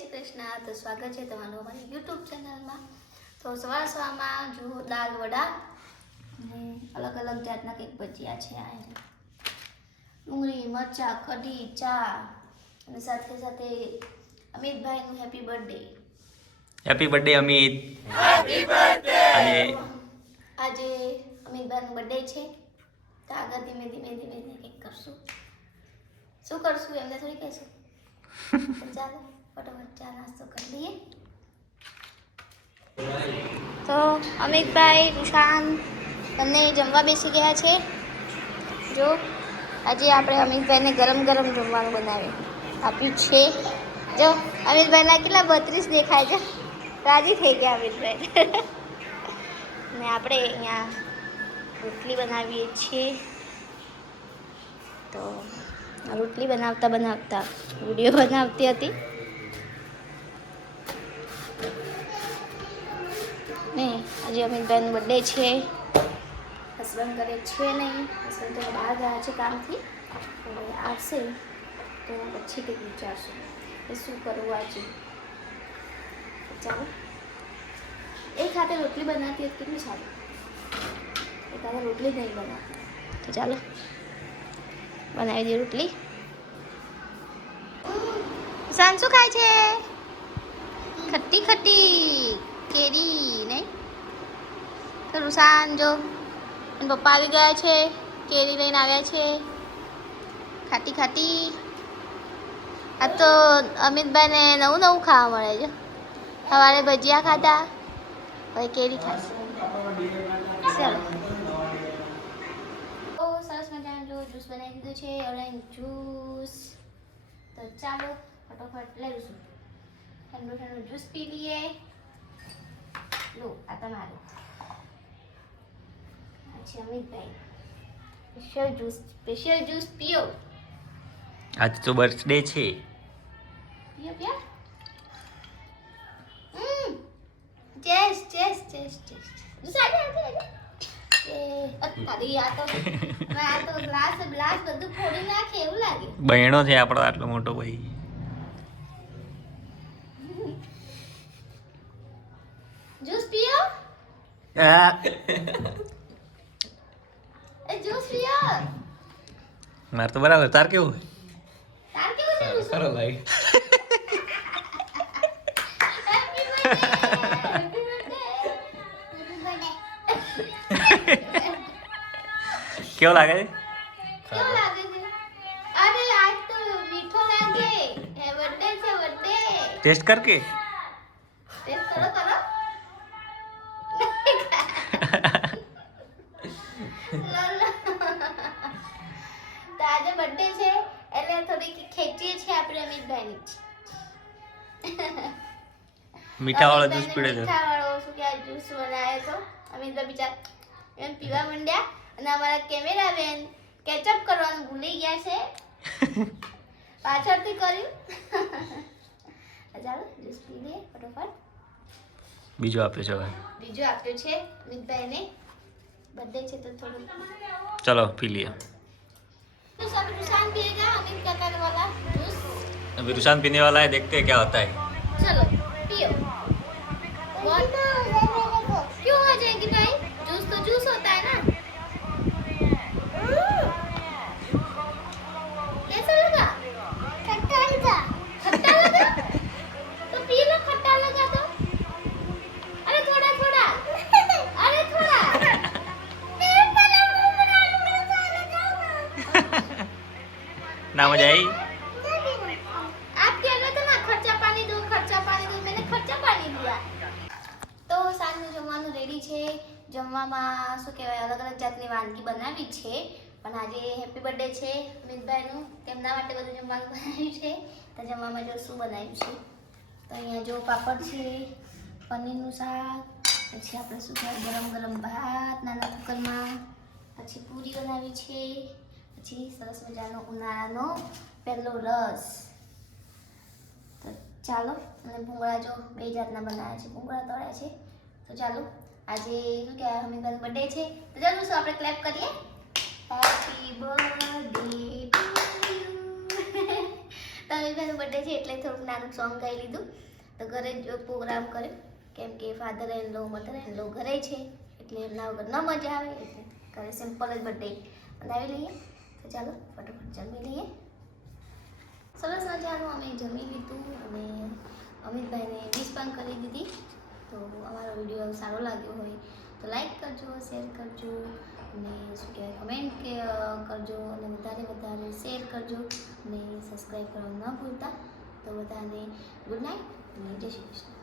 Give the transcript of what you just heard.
શ્રી કૃષ્ણ. તો સ્વાગત છે તમારું અમારી યુટ્યુબ ચેનલમાં. તો સવાર સવારમાં જો દાળ વડા અને અલગ અલગ જાતના કંઈક ભજીયા છે. આ ડુંગળી મરચાં કઢી ચા અને સાથે સાથે અમિતભાઈનું happy birthday. Happy birthday Amit. Happy birthday. અને આજે અમિતભાઈનો બર્થડે છે તો આગળ ધીમે ધીમે કંઈક કરશું. શું કરશું એમને થોડી કહેશું. ચાલો ફટાફટ ચા નાસ્તો કરી લઈએ. તો અમિતભાઈ રુશાન બંને જમવા બેસી ગયા છે. જો આજે આપણે અમિતભાઈને ગરમ ગરમ જમવાનું આપ્યું છે. જો અમિતભાઈના કેટલા 32 દેખાય છે. રાજી થઈ ગયા અમિતભાઈ. ને આપણે અહીંયા રોટલી બનાવીએ છીએ. તો રોટલી બનાવતા વિડીયો બનાવતી હતી ને આજે અમિતભાઈનો બર્થડે છે. હસબન્ડ ઘરે છે નહીં, હસબન્ડ તો બહાર ગયા છે કામથી. હવે આવશે તો પછી કંઈક વિચારશું કે શું કરવું આજે. ચાલો એક હાથે રોટલી બનાવતી હતી કેટલી સારી, એક હાથે રોટલી નહીં બનાવતી. તો ચાલો બનાવી દઈએ રોટલી. સાન શું ખાય છે? ખટ્ટી કેરી નહીં. તો રૂસાન જો પપ્પા આવી ગયા છે, કેરી લઈને આવ્યા છે. ખાટી આ તો અમિતભાઈને નવું ખાવા મળે છે. સવારે ભજીયા ખાધા, હવે કેરી ખાશે. ચાલો તો સરસ મજાનું જો જ્યુસ બનાવી દીધું છે, ઓરેન્જ જ્યુસ. તો ચાલો ફટોફટ લઈશું ઠંડુ જ્યુસ પી લઈએ. લો આ તમારું. અચ્છા અમિતભાઈ સ્પેશિયલ જ્યુસ પીઓ. આજ તો બર્થડે છે. પીઓ. ચેસ ગ્લાસ બધું ફોડી નાખે એવું લાગે. બહેણો છે આપણો આટલો મોટો ભાઈ. જ્યુસ પીઓ. જ્યુસ પીઓ. માર તો બરાબર. તાર કેવું છે કરો ભાઈ? કેવો લાગે છે? કેવો લાગે છે? અરે આજ તો મીઠો લાગે. બર્થડે છે બર્થડે. ટેસ્ટ કર કે. ટેસ્ટ કરો. તો આજે બર્થડે છે એટલે થોડી ખેંચીએ છીએ આપણે અમિતભાઈની. મીઠા વાળો જ્યુસ પીડે છે. મીઠા વાળો શું કે જ્યુસ બનાવ્યો તો અમિતભાઈ બિચાર એમ પીવા માંડ્યા. અને અમારા કેમેરામેન કેચઅપ કરવાનું ભૂલી ગયા છે, પાછળથી કર્યું. ચાલો જ્યુસ પી લઈએ ફટોફટ. બીજું આપ્યું છે હવે. બીજું આપ્યું છે અમિતભાઈને. બર્થડે છે તો થોડું चलो पी लिए. तो सब रुसान पिएगा अमित काका वाला जूस. अभी रुशान पीने वाला है, देखते हैं क्या होता है. चलो पियो. क्यों आ जाएगी भाई? जूस तो जूस होता है ना. कैसा लगा? खट्टा लगा. तो पी लो. खट्टा लगा तो अरे थोड़ा ना मजा आई. आप कह रहे थे ना खर्चा पानी दो. मैंने खर्चा पानी दिया. તો સાંજનું જમવાનું રેડી છે. જમવામાં શું કહેવાય અલગ અલગ જાતની વાનગી બનાવી છે. પણ આજે હેપી બર્થડે છે અમિતભાઈનું, તેમના માટે બધું જમવાનું બનાવ્યું છે. તો જમવામાં જો શું બનાવ્યું છે તો અહીંયા જો પાપડ છે, પનીરનું શાક, પછી આપણે શું કહેવાય ગરમ ભાત નાના કુકરમાં, પછી પૂરી બનાવી છે, પછી સરસ મજાનો ઉનાળાનો પહેલો રસ. તો ચાલો અને ભૂંગળા જો 2 જાતના બનાવ્યા છે, ભૂંગળા તળ્યા છે. તો ચાલો આજે શું કહેવાય અમિતભાઈનો બર્થડે છે તો ચાલો શું આપણે ક્લેપ કરીએ. Happy birthday to you. તો અમીભાઈનો બર્થડે છે એટલે થોડુંક નાનું સોંગ ગાઈ લીધું. તો ઘરે જ પ્રોગ્રામ કર્યો કેમ કે father in law mother in law ઘરે છે એટલે એમના વગર ન મજા આવે એટલે ઘરે સિમ્પલ જ બર્થડે બનાવી લઈએ. તો ચાલો ફટાફટ જમી લઈએ. સરસ મજાનું અમે જમી લીધું અને અમિતભાઈને વિશ પણ કરી દીધી. તો અમારો વિડીયો સારો લાગ્યો હોય તો લાઈક કરજો, શેર કરજો અને શું કહેવાય કમેન્ટ કરજો અને વધારે શેર કરજો અને સબસ્ક્રાઈબ કરવાનું ન ભૂલતા. તો બધાને ગુડ નાઇટ અને જય શ્રી કૃષ્ણ.